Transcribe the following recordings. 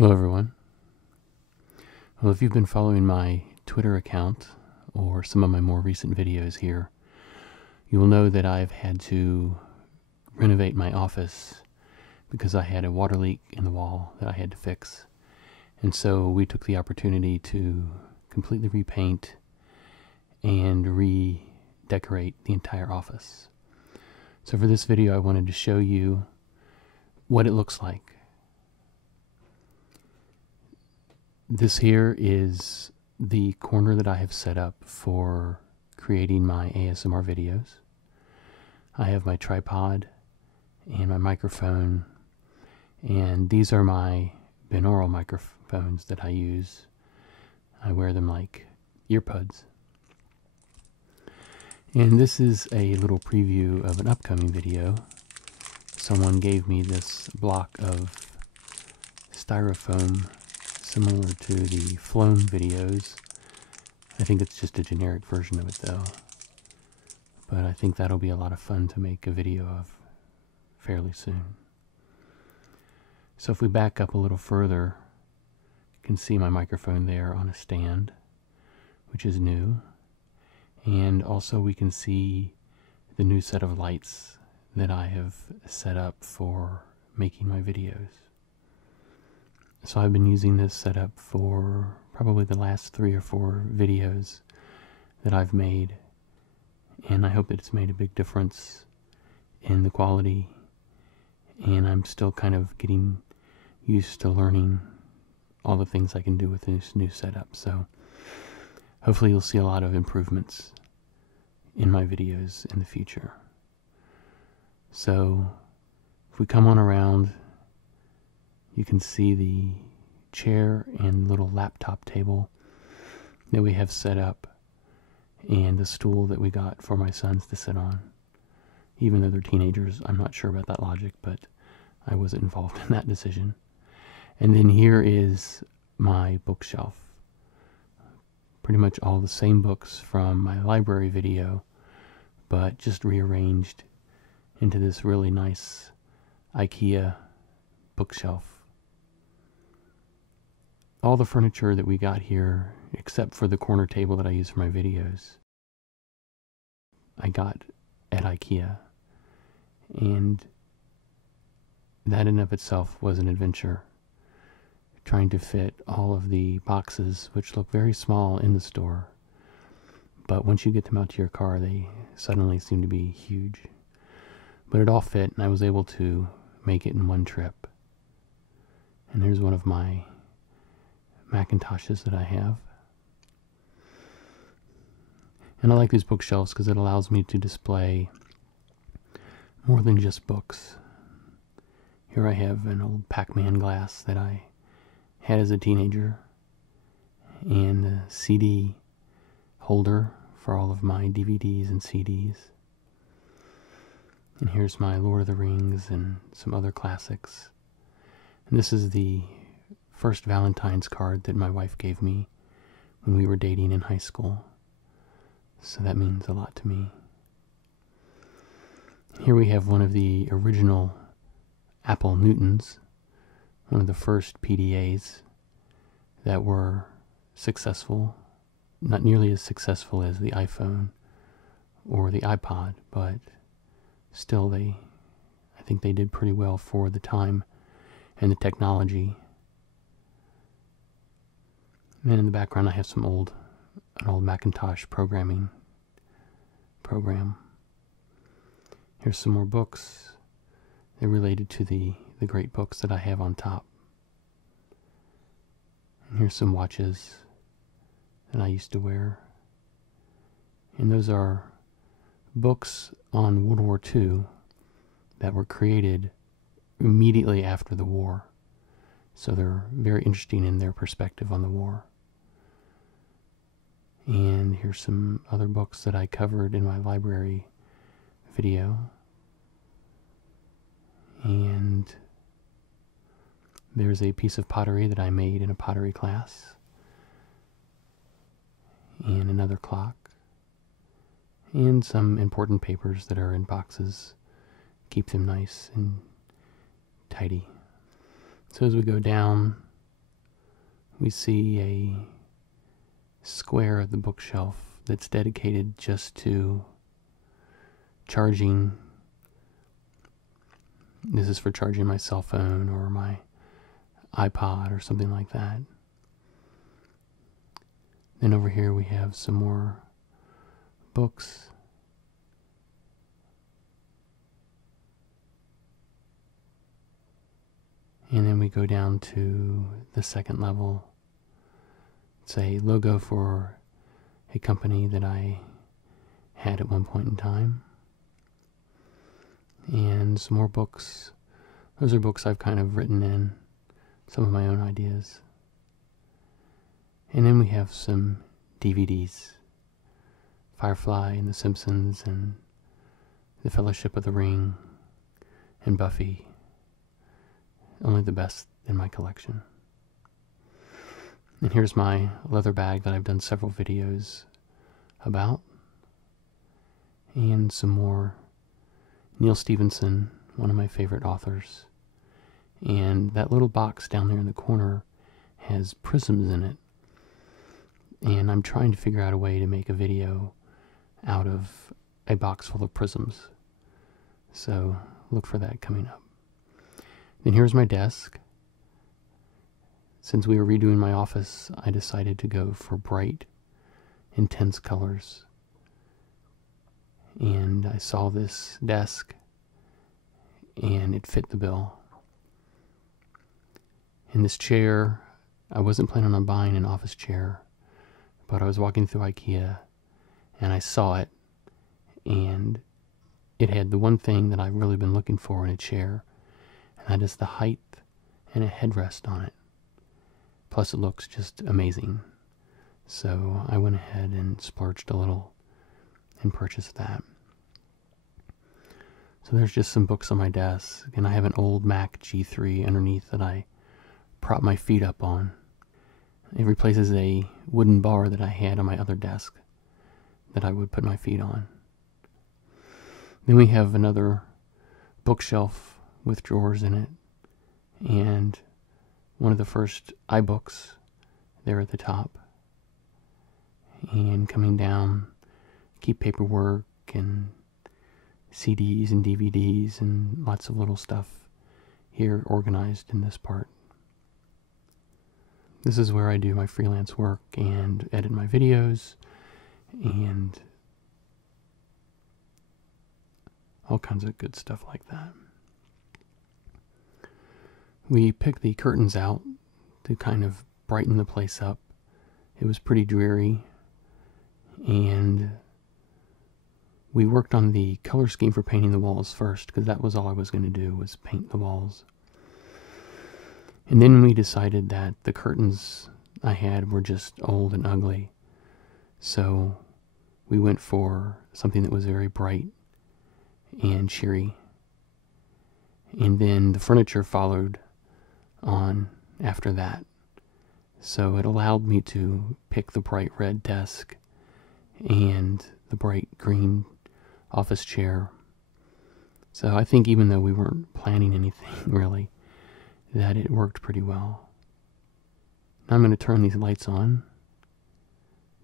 Hello everyone. Well, if you've been following my Twitter account or some of my more recent videos here, you will know that I've had to renovate my office because I had a water leak in the wall that I had to fix. And so we took the opportunity to completely repaint and redecorate the entire office. So for this video, I wanted to show you what it looks like. This here is the corner that I have set up for creating my ASMR videos. I have my tripod and my microphone, and these are my binaural microphones that I use. I wear them like earbuds. And this is a little preview of an upcoming video. Someone gave me this block of styrofoam similar to the Flown videos. I think it's just a generic version of it though. But I think that'll be a lot of fun to make a video of fairly soon. So if we back up a little further, you can see my microphone there on a stand, which is new. And also we can see the new set of lights that I have set up for making my videos. So I've been using this setup for probably the last 3 or 4 videos that I've made, and I hope that it's made a big difference in the quality, and I'm still kind of getting used to learning all the things I can do with this new setup. So hopefully you'll see a lot of improvements in my videos in the future. So if we come on around, you can see the chair and little laptop table that we have set up, and the stool that we got for my sons to sit on. Even though they're teenagers, I'm not sure about that logic, but I wasn't involved in that decision. And then here is my bookshelf. Pretty much all the same books from my library video, but just rearranged into this really nice IKEA bookshelf. All the furniture that we got here, except for the corner table that I use for my videos, I got at IKEA. And that in and of itself was an adventure, trying to fit all of the boxes, which look very small in the store. But once you get them out to your car, they suddenly seem to be huge. But it all fit, and I was able to make it in one trip. And here's one of my Macintoshes that I have. And I like these bookshelves because it allows me to display more than just books. Here I have an old Pac-Man glass that I had as a teenager, and a CD holder for all of my DVDs and CDs. And here's my Lord of the Rings and some other classics. And this is the first Valentine's card that my wife gave me when we were dating in high school. So that means a lot to me. Here we have one of the original Apple Newtons, one of the first PDAs that were successful, not nearly as successful as the iPhone or the iPod, but still I think they did pretty well for the time and the technology. And in the background I have an old Macintosh program. Here's some more books. They're related to the great books that I have on top. And here's some watches that I used to wear. And those are books on World War II that were created immediately after the war. So they're very interesting in their perspective on the war. And here's some other books that I covered in my library video. And there's a piece of pottery that I made in a pottery class. And another clock. And some important papers that are in boxes. Keep them nice and tidy. So as we go down, we see a square of the bookshelf that's dedicated just to charging. This is for charging my cell phone or my iPod or something like that. Then over here we have some more books. And then we go down to the second level. It's a logo for a company that I had at one point in time. And some more books. Those are books I've kind of written in, some of my own ideas. And then we have some DVDs. Firefly and The Simpsons and The Fellowship of the Ring and Buffy. Only the best in my collection. And here's my leather bag that I've done several videos about. And some more Neil Stephenson, one of my favorite authors. And that little box down there in the corner has prisms in it. And I'm trying to figure out a way to make a video out of a box full of prisms. So look for that coming up. Then here's my desk. Since we were redoing my office, I decided to go for bright, intense colors. And I saw this desk, and it fit the bill. And this chair, I wasn't planning on buying an office chair, but I was walking through IKEA, and I saw it, and it had the one thing that I've really been looking for in a chair, and that is the height and a headrest on it. Plus it looks just amazing. So I went ahead and splurged a little and purchased that. So there's just some books on my desk, and I have an old Mac G3 underneath that I prop my feet up on. It replaces a wooden bar that I had on my other desk that I would put my feet on. Then we have another bookshelf with drawers in it, and one of the first iBooks there at the top. And coming down, keep paperwork and CDs and DVDs and lots of little stuff here organized in this part. This is where I do my freelance work and edit my videos and all kinds of good stuff like that. We picked the curtains out to kind of brighten the place up. It was pretty dreary, and we worked on the color scheme for painting the walls first, because that was all I was going to do, was paint the walls. And then we decided that the curtains I had were just old and ugly, so we went for something that was very bright and cheery. And then the furniture followed on after that. So it allowed me to pick the bright red desk and the bright green office chair. So I think even though we weren't planning anything really, that it worked pretty well. Now I'm going to turn these lights on.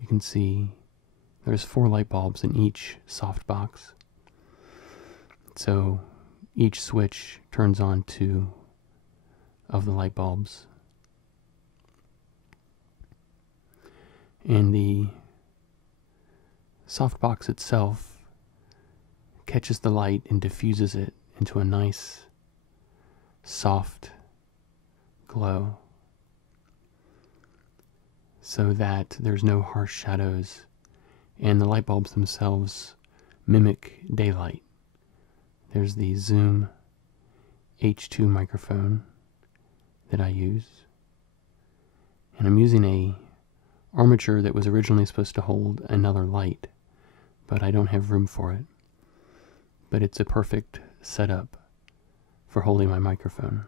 You can see there's 4 light bulbs in each softbox. So each switch turns on 2 of the light bulbs. And the softbox itself catches the light and diffuses it into a nice, soft glow, so that there's no harsh shadows, and the light bulbs themselves mimic daylight. There's the Zoom H2 microphone that I use, and I'm using a armature that was originally supposed to hold another light, but I don't have room for it. But it's a perfect setup for holding my microphone.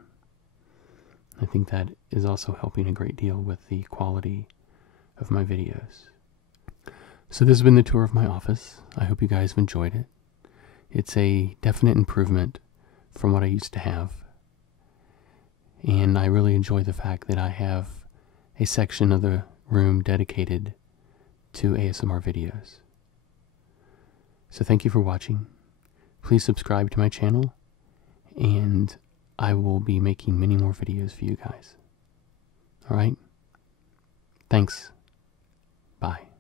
I think that is also helping a great deal with the quality of my videos. So this has been the tour of my office. I hope you guys have enjoyed it. It's a definite improvement from what I used to have. And I really enjoy the fact that I have a section of the room dedicated to ASMR videos. So thank you for watching. Please subscribe to my channel, and I will be making many more videos for you guys. Alright? Thanks. Bye.